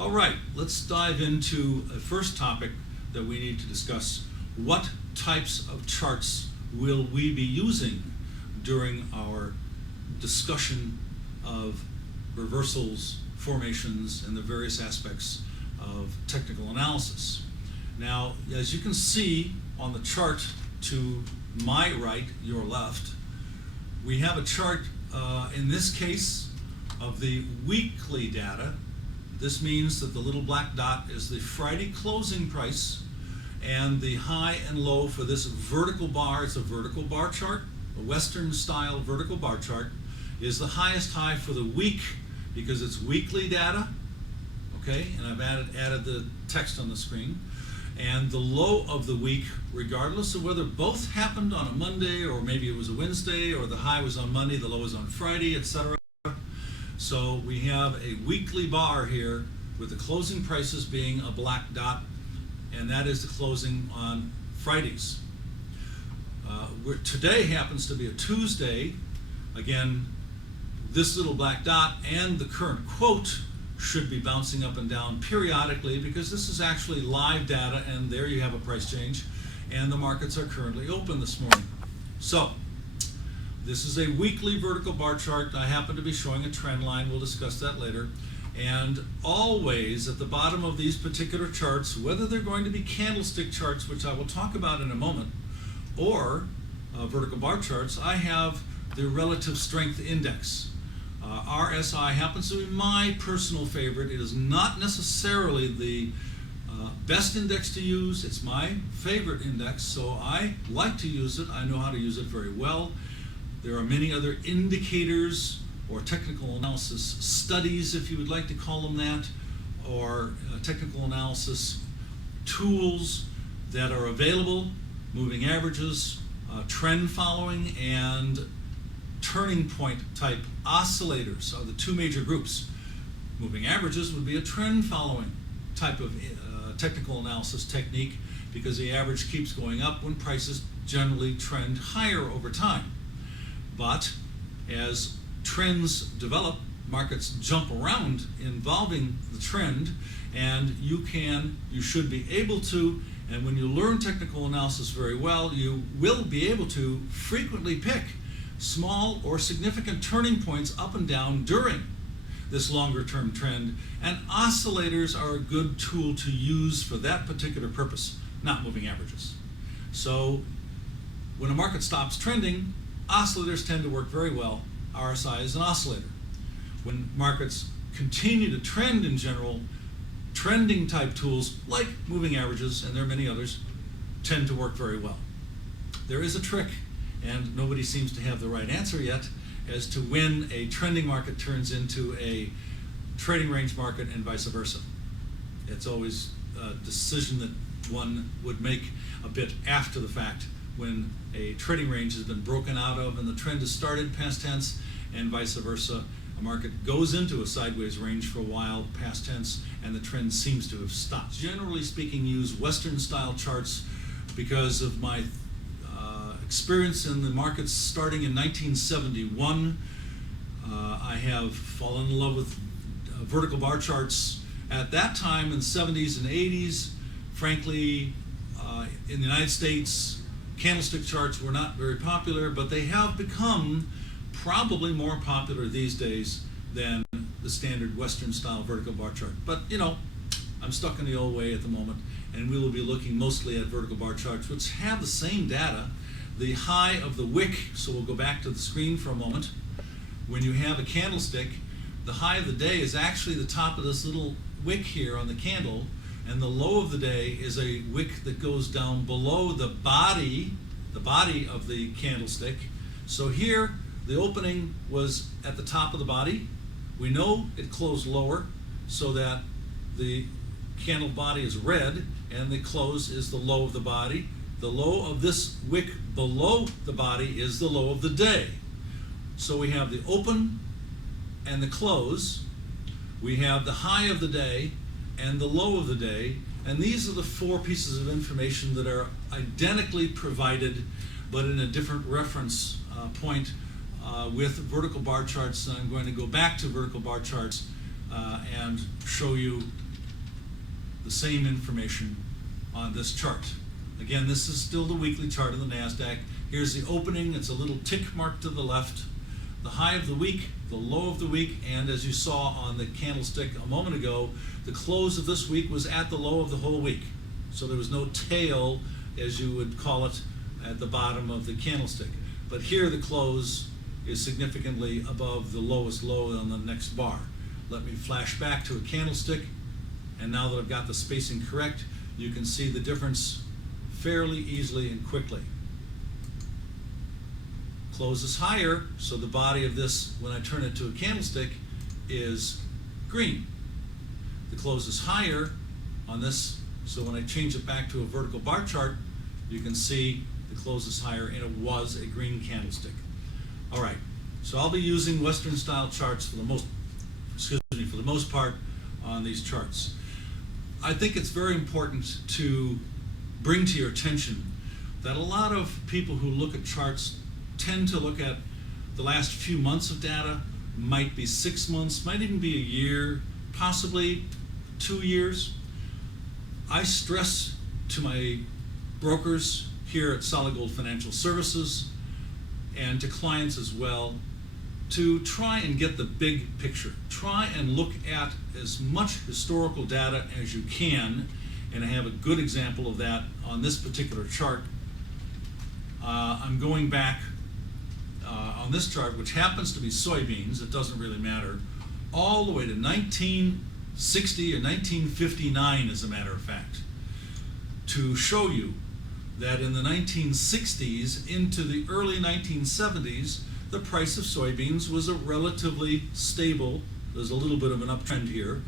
All right, let's dive into a first topic that we need to discuss. What types of charts will we be using during our discussion of reversals, formations, and the various aspects of technical analysis? Now, as you can see on the chart to my right, your left, we have a chart in this case of the weekly data. This means that the little black dot is the Friday closing price, and the high and low for this vertical bar, it's a vertical bar chart, a Western style vertical bar chart, is the highest high for the week because it's weekly data, okay, and I've added the text on the screen. And the low of the week, regardless of whether both happened on a Monday or maybe it was a Wednesday, or the high was on Monday, the low was on Friday, etc. So we have a weekly bar here with the closing prices being a black dot, and that is the closing on Fridays. Today happens to be a Tuesday. Again, this little black dot and the current quote should be bouncing up and down periodically because this is actually live data, and there you have a price change, and the markets are currently open this morning. So this is a weekly vertical bar chart. I happen to be showing a trend line. We'll discuss that later. And always at the bottom of these particular charts, whether they're going to be candlestick charts, which I will talk about in a moment, or vertical bar charts, I have the relative strength index. RSI happens to be my personal favorite. It is not necessarily the best index to use. It's my favorite index, so I like to use it. I know how to use it very well. There are many other indicators or technical analysis studies, if you would like to call them that, or technical analysis tools that are available. Moving averages, trend following, and turning point type oscillators are the two major groups. Moving averages would be a trend following type of technical analysis technique because the average keeps going up when prices generally trend higher over time. But as trends develop, markets jump around involving the trend, and you should be able to, and when you learn technical analysis very well, you will be able to frequently pick small or significant turning points up and down during this longer term trend, and oscillators are a good tool to use for that particular purpose, not moving averages. So when a market stops trending, oscillators tend to work very well. RSI is an oscillator. When markets continue to trend in general, trending type tools like moving averages, and there are many others, tend to work very well. There is a trick, and nobody seems to have the right answer yet, as to when a trending market turns into a trading range market and vice versa. It's always a decision that one would make a bit after the fact, when a trading range has been broken out of and the trend has started, past tense, and vice versa. A market goes into a sideways range for a while, past tense, and the trend seems to have stopped. Generally speaking, use Western style charts because of my experience in the markets starting in 1971. I have fallen in love with vertical bar charts at that time in the 70s and 80s. Frankly, in the United States, candlestick charts were not very popular, but they have become probably more popular these days than the standard Western style vertical bar chart. But you know, I'm stuck in the old way at the moment, and we will be looking mostly at vertical bar charts, which have the same data. The high of the wick, so we'll go back to the screen for a moment. When you have a candlestick, the high of the day is actually the top of this little wick here on the candle, and the low of the day is a wick that goes down below the body of the candlestick. So here, the opening was at the top of the body. We know it closed lower, so that the candle body is red, and the close is the low of the body. The low of this wick below the body is the low of the day. So we have the open and the close. We have the high of the day and the low of the day. And these are the four pieces of information that are identically provided, but in a different reference point with vertical bar charts. And I'm going to go back to vertical bar charts and show you the same information on this chart. Again, this is still the weekly chart of the NASDAQ. Here's the opening. It's a little tick mark to the left. The high of the week, the low of the week, and as you saw on the candlestick a moment ago, the close of this week was at the low of the whole week. So there was no tail, as you would call it, at the bottom of the candlestick. But here the close is significantly above the lowest low on the next bar. Let me flash back to a candlestick, and now that I've got the spacing correct, you can see the difference fairly easily and quickly. Close is higher, so the body of this, when I turn it to a candlestick, is green. The close is higher on this, so when I change it back to a vertical bar chart, you can see the close is higher, and it was a green candlestick. All right, so I'll be using Western style charts for the most part on these charts. I think it's very important to bring to your attention that a lot of people who look at charts tend to look at the last few months of data, might be 6 months, might even be a year, possibly 2 years. I stress to my brokers here at Solid Gold Financial Services and to clients as well to try and get the big picture. Try and look at as much historical data as you can, and I have a good example of that on this particular chart. I'm going back on this chart, which happens to be soybeans, it doesn't really matter, all the way to 1960 or 1959 as a matter of fact, to show you that in the 1960s into the early 1970s, the price of soybeans was a relatively stable, there's a little bit of an uptrend here,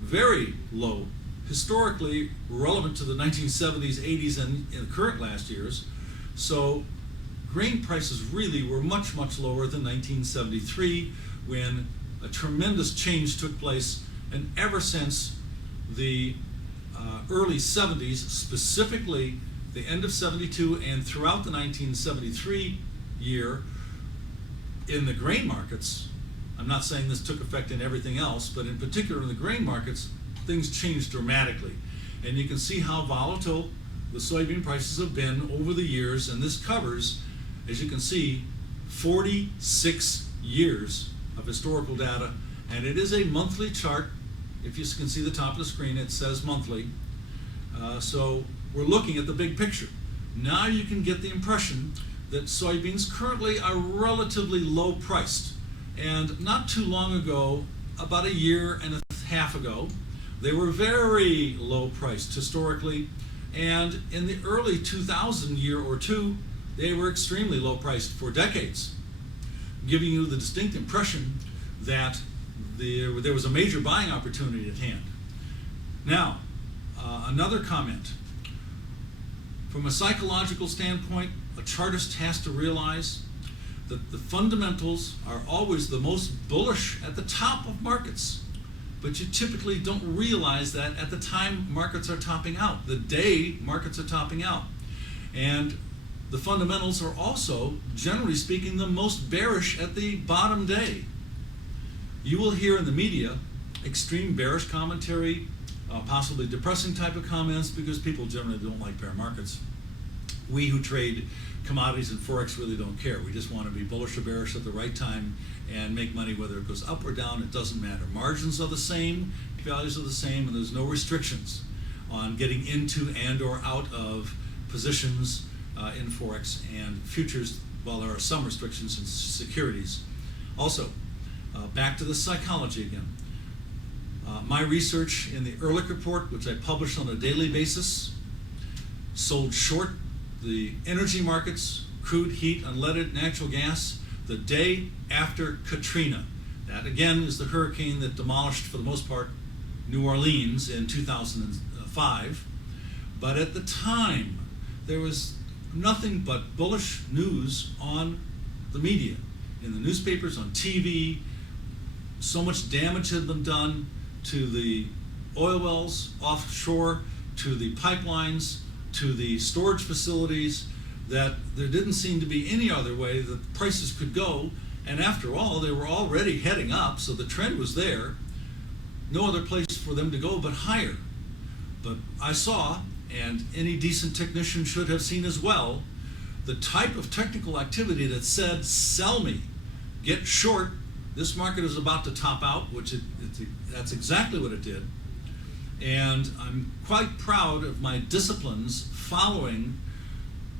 very low, historically relevant to the 1970s, 80s, and in the current last years. So grain prices really were much, much lower than 1973 when a tremendous change took place, and ever since the early 70s, specifically the end of 72 and throughout the 1973 year in the grain markets, I'm not saying this took effect in everything else, but in particular in the grain markets, things changed dramatically. And you can see how volatile the soybean prices have been over the years, and this covers, as you can see, 46 years of historical data, and it is a monthly chart. If you can see the top of the screen, it says monthly. So we're looking at the big picture. Now you can get the impression that soybeans currently are relatively low priced. And not too long ago, about a year and a half ago, they were very low priced historically. And in the early 2000 year or two, they were extremely low priced for decades, giving you the distinct impression that there was a major buying opportunity at hand. Now, another comment. From a psychological standpoint, a chartist has to realize that the fundamentals are always the most bullish at the top of markets, but you typically don't realize that at the time markets are topping out, the day markets are topping out. And the fundamentals are also, generally speaking, the most bearish at the bottom day. You will hear in the media extreme bearish commentary, possibly depressing type of comments, because people generally don't like bear markets. We who trade commodities and Forex really don't care. We just want to be bullish or bearish at the right time and make money whether it goes up or down, it doesn't matter. Margins are the same, values are the same, and there's no restrictions on getting into and or out of positions in Forex and futures, while there are some restrictions in securities. Also, back to the psychology again. My research in the Ehrlich report, which I publish on a daily basis, sold short the energy markets, crude, heat, unleaded, natural gas, the day after Katrina. That again is the hurricane that demolished, for the most part, New Orleans in 2005. But at the time, there was nothing but bullish news on the media, in the newspapers, on TV. So much damage had been done to the oil wells offshore, to the pipelines, to the storage facilities, that there didn't seem to be any other way that prices could go. And after all, they were already heading up, so the trend was there. No other place for them to go but higher. But I saw, and any decent technician should have seen as well, the type of technical activity that said, sell me, get short, this market is about to top out, which that's exactly what it did. And I'm quite proud of my disciplines following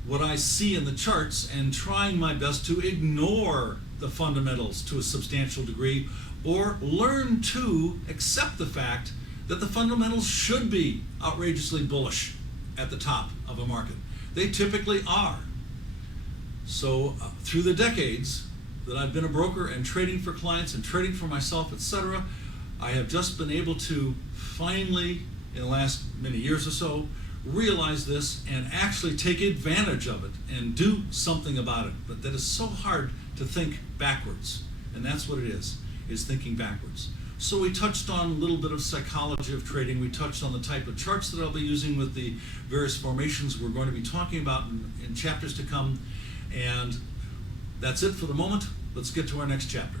what I see in the charts and trying my best to ignore the fundamentals to a substantial degree, or learn to accept the fact that the fundamentals should be outrageously bullish at the top of a market. They typically are. So through the decades that I've been a broker and trading for clients and trading for myself, etc., I have just been able to finally, in the last many years or so, realize this and actually take advantage of it and do something about it. But that is so hard to think backwards, and that's what it is thinking backwards. So we touched on a little bit of psychology of trading. We touched on the type of charts that I'll be using with the various formations we're going to be talking about in chapters to come. And that's it for the moment. Let's get to our next chapter.